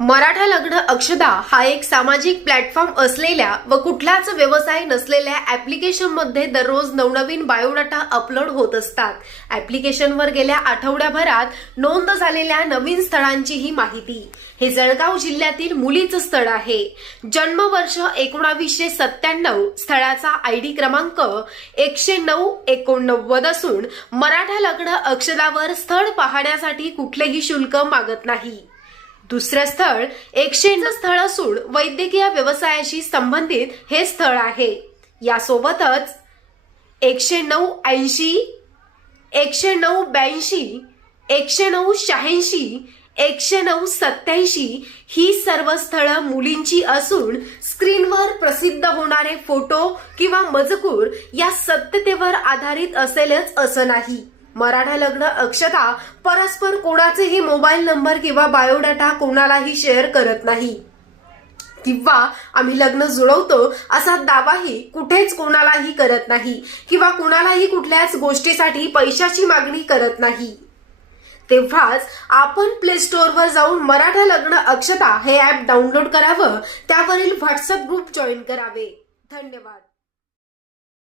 मराठा लग्न अक्षदा हा एक सामाजिक प्लॅटफॉर्म असलेल्या व कुठलाच व्यवसाय नसलेल्या ॲप्लिकेशनमध्ये दररोज नवनवीन बायोडाटा अपलोड होत असतात. ॲप्लिकेशनवर गेल्या आठवड्याभरात नोंद झालेल्या नवीन स्थळांची ही माहिती. हे जळगाव जिल्ह्यातील मुलीचं स्थळ आहे. जन्मवर्ष एकोणावीसशे सत्त्याण्णव स्थळाचा आय डी क्रमांक एकशे नऊ एकोणनव्वद असून मराठा लग्न अक्षदावर स्थळ पाहण्यासाठी कुठलेही शुल्क मागत नाही. दुसरं स्थळ एकशे स्थळ असून वैद्यकीय व्यवसायाशी संबंधित हे स्थळ आहे. यासोबतच एकशे नऊ ऐंशी एकशे नऊ ब्याऐंशी एकशे नऊ शहाऐंशी एकशे नऊ सत्याऐंशी ही सर्व स्थळं मुलींची असून स्क्रीनवर प्रसिद्ध होणारे फोटो किंवा मजकूर या सत्यतेवर आधारित असेलच असं नाही. मराठा लग्न अक्षता परस्पर कोणाचेही मोबाईल नंबर किंवा बायोडाटा कोणालाही शेअर करत नाही. किंवा आम्ही लग्न जुळवतो असा दावाही कुठेच कोणालाही करत नाही किंवा कुणालाही कुठल्याच गोष्टीसाठी पैशाची मागणी करत नाही. तेव्हाच आपण प्ले स्टोअरवर जाऊन मराठा लग्न अक्षता हे ऍप डाउनलोड करावं त्यावरील व्हॉट्सअप ग्रुप जॉईन करावे. धन्यवाद.